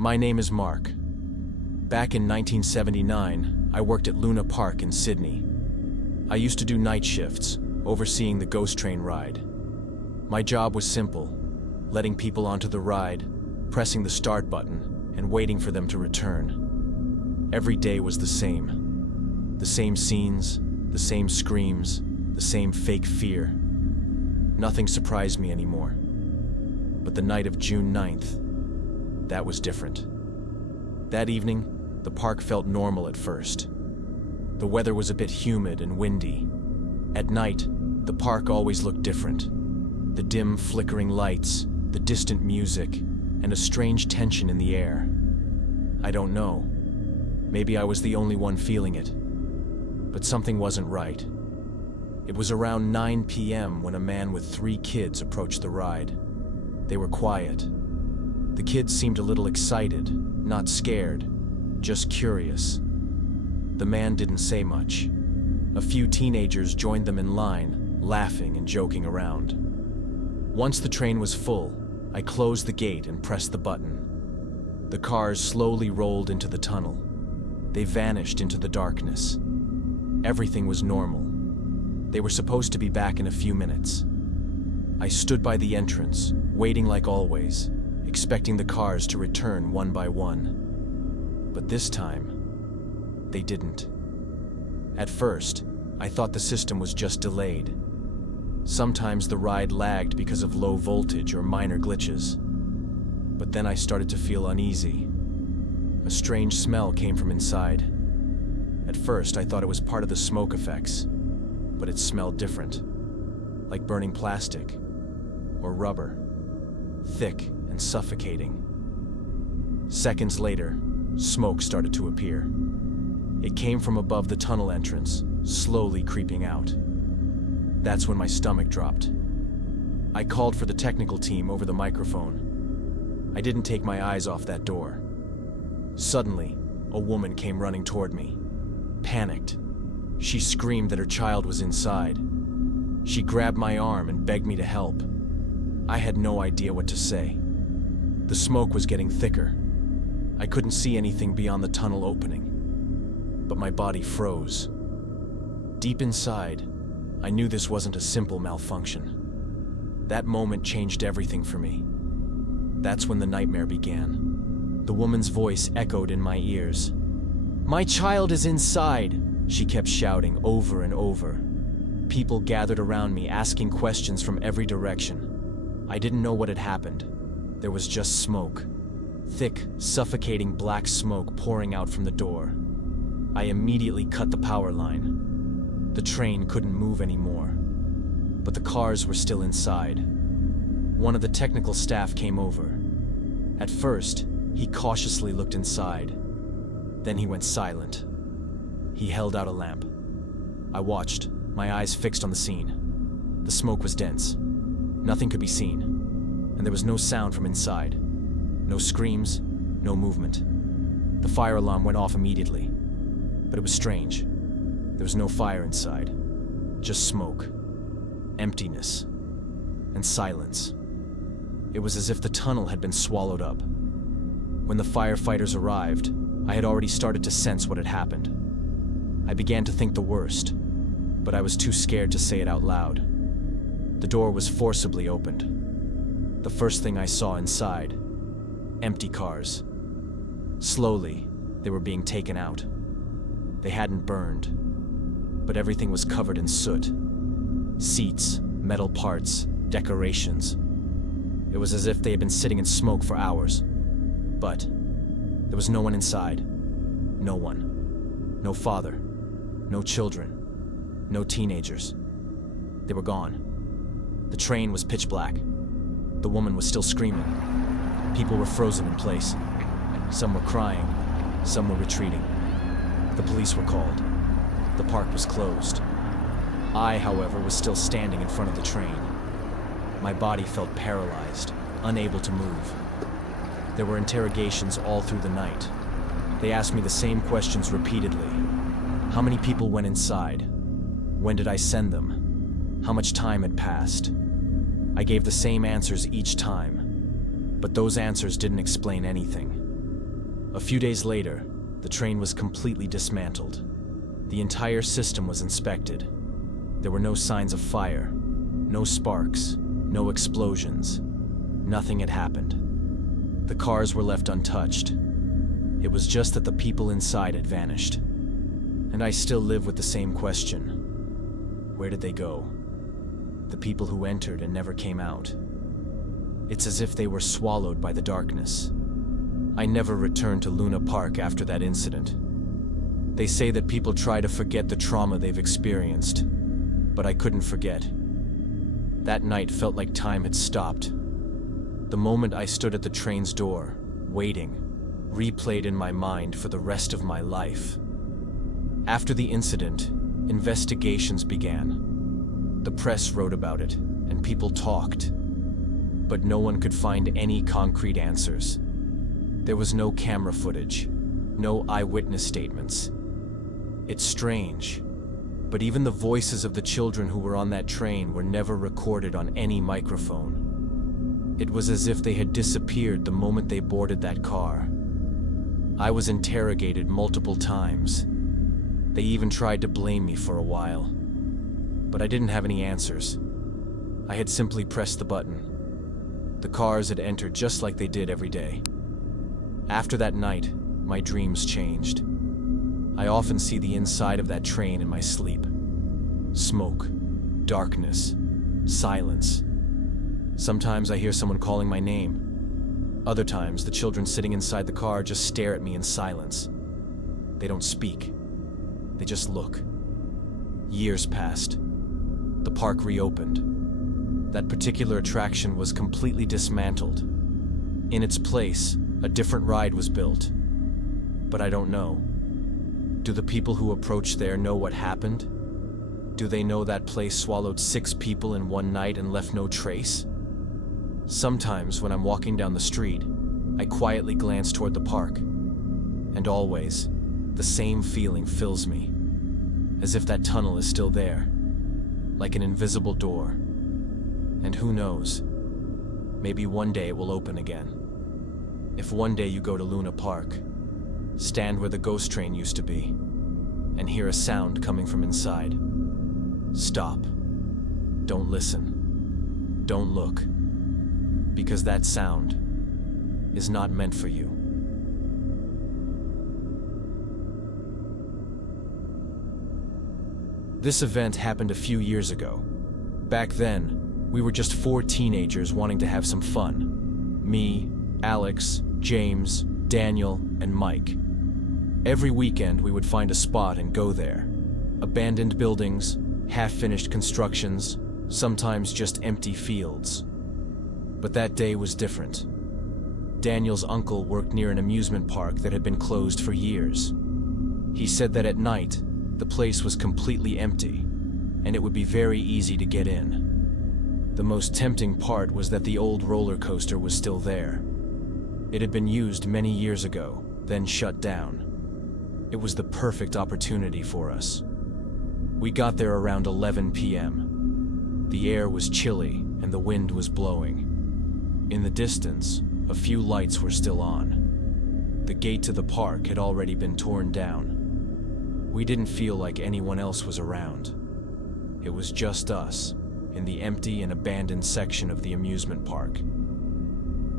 My name is Mark. Back in 1979, I worked at Luna Park in Sydney. I used to do night shifts, overseeing the ghost train ride. My job was simple, letting people onto the ride, pressing the start button, and waiting for them to return. Every day was the same. The same scenes, the same screams, the same fake fear. Nothing surprised me anymore. But the night of June 9th, that was different. That evening, the park felt normal at first. The weather was a bit humid and windy. At night, the park always looked different. The dim, flickering lights, the distant music, and a strange tension in the air. I don't know. Maybe I was the only one feeling it. But something wasn't right. It was around 9 p.m. when a man with 3 kids approached the ride. They were quiet. The kids seemed a little excited, not scared, just curious. The man didn't say much. A few teenagers joined them in line, laughing and joking around. Once the train was full, I closed the gate and pressed the button. The cars slowly rolled into the tunnel. They vanished into the darkness. Everything was normal. They were supposed to be back in a few minutes. I stood by the entrance, waiting like always, expecting the cars to return one by one. But this time, they didn't. At first, I thought the system was just delayed. Sometimes the ride lagged because of low voltage or minor glitches. But then I started to feel uneasy. A strange smell came from inside. At first, I thought it was part of the smoke effects, but it smelled different, like burning plastic or rubber, thick and suffocating. Seconds later, smoke started to appear. It came from above the tunnel entrance, slowly creeping out. That's when my stomach dropped. I called for the technical team over the microphone. I didn't take my eyes off that door. Suddenly, a woman came running toward me, panicked. She screamed that her child was inside. She grabbed my arm and begged me to help. I had no idea what to say. The smoke was getting thicker. I couldn't see anything beyond the tunnel opening, but my body froze. Deep inside, I knew this wasn't a simple malfunction. That moment changed everything for me. That's when the nightmare began. The woman's voice echoed in my ears. "My child is inside," she kept shouting over and over. People gathered around me, asking questions from every direction. I didn't know what had happened. There was just smoke. Thick, suffocating black smoke pouring out from the door. I immediately cut the power line. The train couldn't move anymore, but the cars were still inside. One of the technical staff came over. At first, he cautiously looked inside. Then he went silent. He held out a lamp. I watched, my eyes fixed on the scene. The smoke was dense. Nothing could be seen, and there was no sound from inside. No screams, no movement. The fire alarm went off immediately, but it was strange. There was no fire inside, just smoke, emptiness, and silence. It was as if the tunnel had been swallowed up. When the firefighters arrived, I had already started to sense what had happened. I began to think the worst, but I was too scared to say it out loud. The door was forcibly opened. The first thing I saw inside, empty cars. Slowly, they were being taken out. They hadn't burned, but everything was covered in soot. Seats, metal parts, decorations. It was as if they had been sitting in smoke for hours. But there was no one inside. No one. No father. No children. No teenagers. They were gone. The train was pitch black. The woman was still screaming. People were frozen in place. Some were crying. Some were retreating. The police were called. The park was closed. I, however, was still standing in front of the train. My body felt paralyzed, unable to move. There were interrogations all through the night. They asked me the same questions repeatedly. How many people went inside? When did I send them? How much time had passed? I gave the same answers each time, but those answers didn't explain anything. A few days later, the train was completely dismantled. The entire system was inspected. There were no signs of fire, no sparks, no explosions. Nothing had happened. The cars were left untouched. It was just that the people inside had vanished. And I still live with the same question. Where did they go? The people who entered and never came out. It's as if they were swallowed by the darkness. I never returned to Luna Park after that incident. They say that people try to forget the trauma they've experienced, but I couldn't forget. That night felt like time had stopped. The moment I stood at the train's door, waiting, replayed in my mind for the rest of my life. After the incident, investigations began. The press wrote about it, and people talked. But no one could find any concrete answers. There was no camera footage, no eyewitness statements. It's strange, but even the voices of the children who were on that train were never recorded on any microphone. It was as if they had disappeared the moment they boarded that car. I was interrogated multiple times. They even tried to blame me for a while. But I didn't have any answers. I had simply pressed the button. The cars had entered just like they did every day. After that night, my dreams changed. I often see the inside of that train in my sleep. Smoke, darkness, silence. Sometimes I hear someone calling my name. Other times, the children sitting inside the car just stare at me in silence. They don't speak. They just look. Years passed. The park reopened. That particular attraction was completely dismantled. In its place, a different ride was built. But I don't know. Do the people who approach there know what happened? Do they know that place swallowed 6 people in one night and left no trace? Sometimes when I'm walking down the street, I quietly glance toward the park. And always, the same feeling fills me. As if that tunnel is still there. Like an invisible door. And who knows? Maybe one day it will open again. If one day you go to Luna Park, stand where the ghost train used to be, and hear a sound coming from inside. Stop. Don't listen. Don't look. Because that sound is not meant for you. This event happened a few years ago. Back then, we were just 4 teenagers wanting to have some fun. Me, Alex, James, Daniel, and Mike. Every weekend we would find a spot and go there. Abandoned buildings, half-finished constructions, sometimes just empty fields. But that day was different. Daniel's uncle worked near an amusement park that had been closed for years. He said that at night, the place was completely empty, and it would be very easy to get in. The most tempting part was that the old roller coaster was still there. It had been used many years ago, then shut down. It was the perfect opportunity for us. We got there around 11 p.m. The air was chilly and the wind was blowing. In the distance, a few lights were still on. The gate to the park had already been torn down. We didn't feel like anyone else was around. It was just us, in the empty and abandoned section of the amusement park.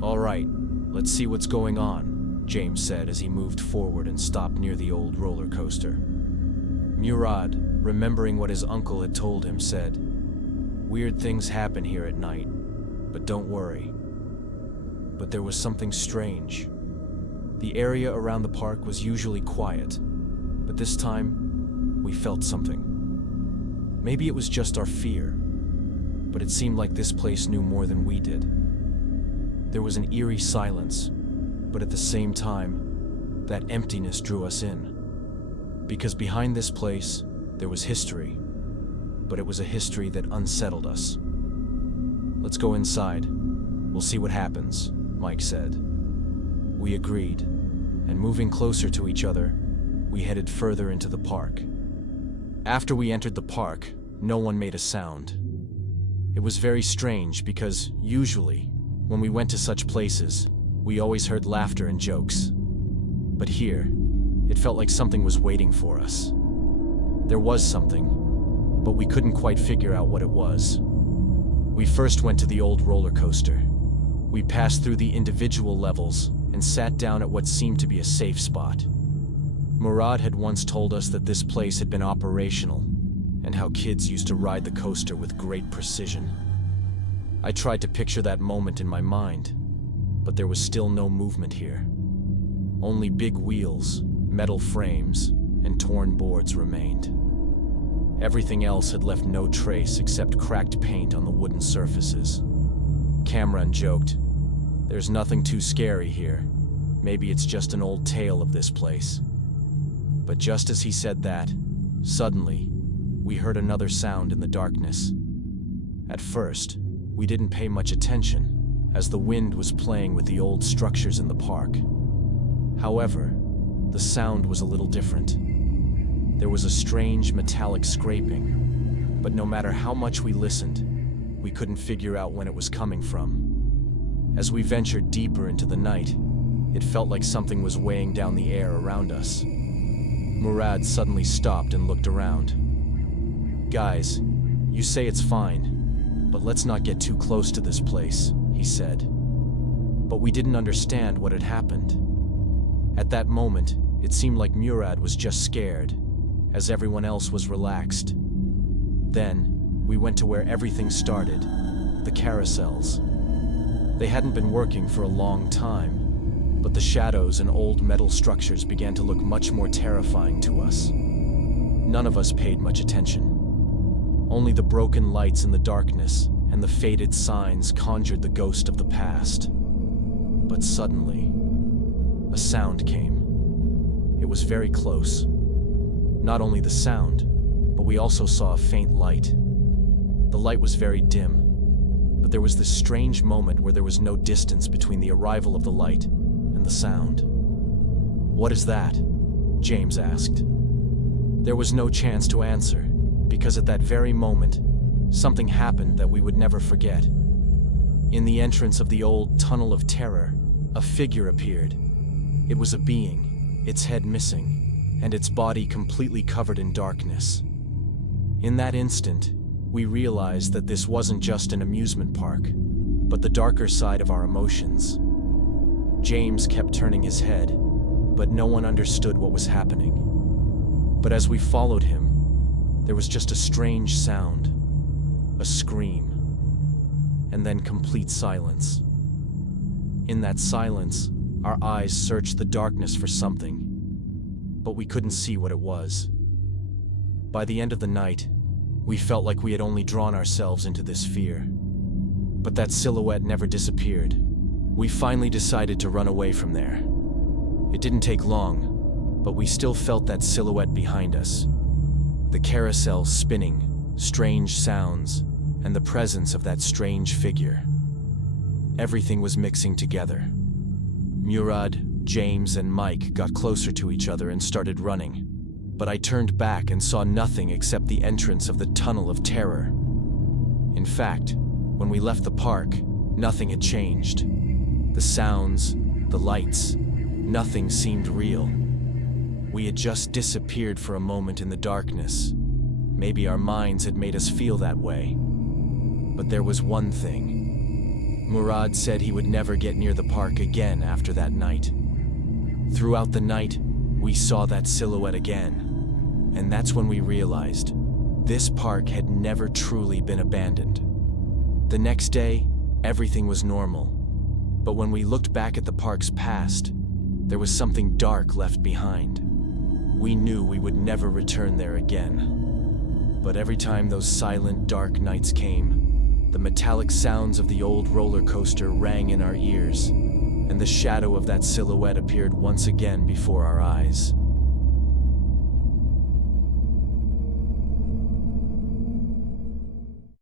"All right, let's see what's going on," James said as he moved forward and stopped near the old roller coaster. Murad, remembering what his uncle had told him, said, "Weird things happen here at night, but don't worry." But there was something strange. The area around the park was usually quiet, but this time, we felt something. Maybe it was just our fear, but it seemed like this place knew more than we did. There was an eerie silence, but at the same time, that emptiness drew us in. Because behind this place, there was history, but it was a history that unsettled us. "Let's go inside. We'll see what happens," Mike said. We agreed, and moving closer to each other, we headed further into the park. After we entered the park, no one made a sound. It was very strange because, usually, when we went to such places, we always heard laughter and jokes. But here, it felt like something was waiting for us. There was something, but we couldn't quite figure out what it was. We first went to the old roller coaster. We passed through the individual levels and sat down at what seemed to be a safe spot. Murad had once told us that this place had been operational and how kids used to ride the coaster with great precision. I tried to picture that moment in my mind, but there was still no movement here. Only big wheels, metal frames, and torn boards remained. Everything else had left no trace except cracked paint on the wooden surfaces. Cameron joked, "There's nothing too scary here. Maybe it's just an old tale of this place." But just as he said that, suddenly, we heard another sound in the darkness. At first, we didn't pay much attention, as the wind was playing with the old structures in the park. However, the sound was a little different. There was a strange metallic scraping, but no matter how much we listened, we couldn't figure out when it was coming from. As we ventured deeper into the night, it felt like something was weighing down the air around us. Murad suddenly stopped and looked around. "Guys, you say it's fine, but let's not get too close to this place," he said. But we didn't understand what had happened. At that moment, it seemed like Murad was just scared, as everyone else was relaxed. Then, we went to where everything started, the carousels. They hadn't been working for a long time, but the shadows and old metal structures began to look much more terrifying to us. None of us paid much attention. Only the broken lights in the darkness and the faded signs conjured the ghost of the past. But suddenly, a sound came. It was very close. Not only the sound, but we also saw a faint light. The light was very dim, but there was this strange moment where there was no distance between the arrival of the light and the sound. "What is that?" James asked. There was no chance to answer, because at that very moment, something happened that we would never forget. In the entrance of the old Tunnel of Terror, a figure appeared. It was a being, its head missing, and its body completely covered in darkness. In that instant, we realized that this wasn't just an amusement park, but the darker side of our emotions. James kept turning his head, but no one understood what was happening. But as we followed him, there was just a strange sound, a scream, and then complete silence. In that silence, our eyes searched the darkness for something, but we couldn't see what it was. By the end of the night, we felt like we had only drawn ourselves into this fear. But that silhouette never disappeared. We finally decided to run away from there. It didn't take long, but we still felt that silhouette behind us. The carousel spinning, strange sounds, and the presence of that strange figure. Everything was mixing together. Murad, James, and Mike got closer to each other and started running, but I turned back and saw nothing except the entrance of the Tunnel of Terror. In fact, when we left the park, nothing had changed. The sounds, the lights, nothing seemed real. We had just disappeared for a moment in the darkness. Maybe our minds had made us feel that way. But there was one thing. Murad said he would never get near the park again after that night. Throughout the night, we saw that silhouette again. And that's when we realized this park had never truly been abandoned. The next day, everything was normal. But when we looked back at the park's past, there was something dark left behind. We knew we would never return there again. But every time those silent, dark nights came, the metallic sounds of the old roller coaster rang in our ears, and the shadow of that silhouette appeared once again before our eyes.